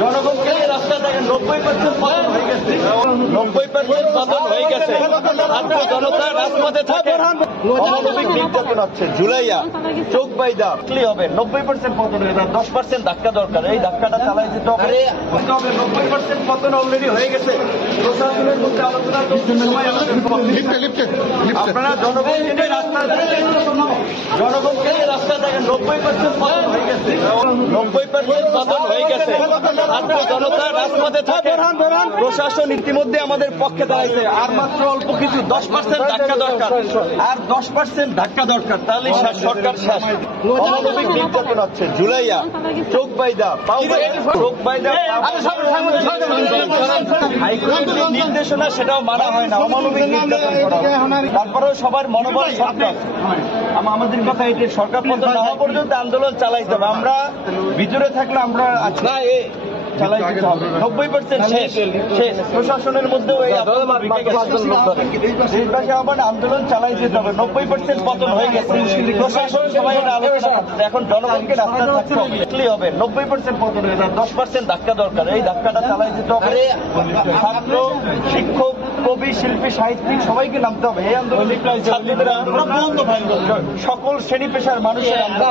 জনগণকে রাস্তা দেখেন 90% পতন হয়ে গেছে, 90% পতন হয়ে গেছে। ছাত্র জনতা রাজপথে থাকে, অমানবিক নির্যাতন হচ্ছে, ঝুলাইয়া চোখ বাইদা হবে 90% পতন হয়ে যায়। 10% ধাক্কা দরকার, এই ধাক্কাটা চালাই যেতে হবে। 90% পতন অলরেডি হয়ে গেছে। প্রশাসনের মধ্যে আলোচনা আপনারা জনগণকে রাস্তা দেখেন, জনগণকে রাস্তা দেখেন 90% পতন হয়ে গেছে, 90% পতন হয়ে গেছে। ছাত্র জনতা রাজপথে থাকে, প্রশাসন ইতিমধ্যে আমাদের পক্ষে দাঁড়াইছে। আর মাত্র অল্প কিছু 10% ধাক্কা দরকার, আর 10% ধাক্কা দরকার, তাহলে সরকার শেষ। অমানবিক নির্যাতন হচ্ছে, ঝুলাইয়া চোখ বাইদা চোখ বাইদা হাইকোর্টের নির্দেশনা সেটাও মানা হয় না, অমানবিক নির্যাতন করা। তারপরেও সবার মনোবল সরকার, আমাদের কথা এটি সরকার পতন না হওয়া পর্যন্ত আন্দোলন চালাইতে হবে। আমরা ভিতরে থাকলে আমরা চালাই দিতে হবে। 90% শেষ। প্রশাসনের মধ্যেও এই দেশবাসী আবার আন্দোলন চালাই যেতে হবে। 90% পতন হয়ে গেছে, প্রশাসন সবাই আলোচনা। এখন জনগণকে রাস্তা থাকতে হবে। 90% পতন হয়ে যায়, 10% ধাক্কা দরকার, এই ধাক্কাটা চালাই যেতে হবে। ছাত্র, শিক্ষক, কবি, শিল্পী, সাহিত্যিক সবাইকে নামতে হবে এই আন্দোলনে। ছাত্রদের আন্দোলন সকল শ্রেণী পেশার মানুষের আন্দোলন।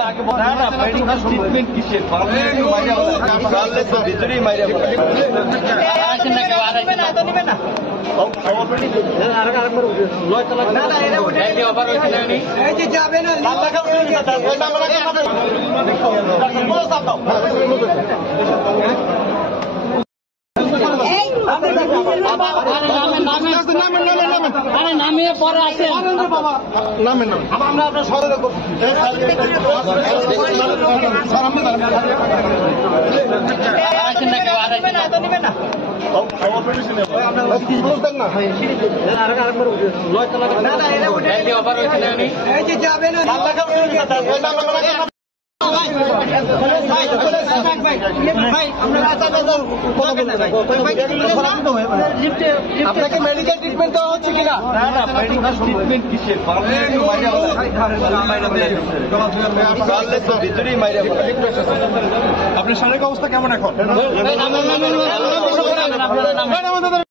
ভিতরেই মাইরা নামিয়ে পরে আসেন, নামেন আমরা আপনার সদর যাবে না। আপনাকে মেডিকেল ট্রিটমেন্ট দেওয়া হচ্ছে কিনা? মেডিকেল ট্রিটমেন্ট কিসের? ভিতরেই মাইরা। আপনার শারীরিক অবস্থা কেমন এখন?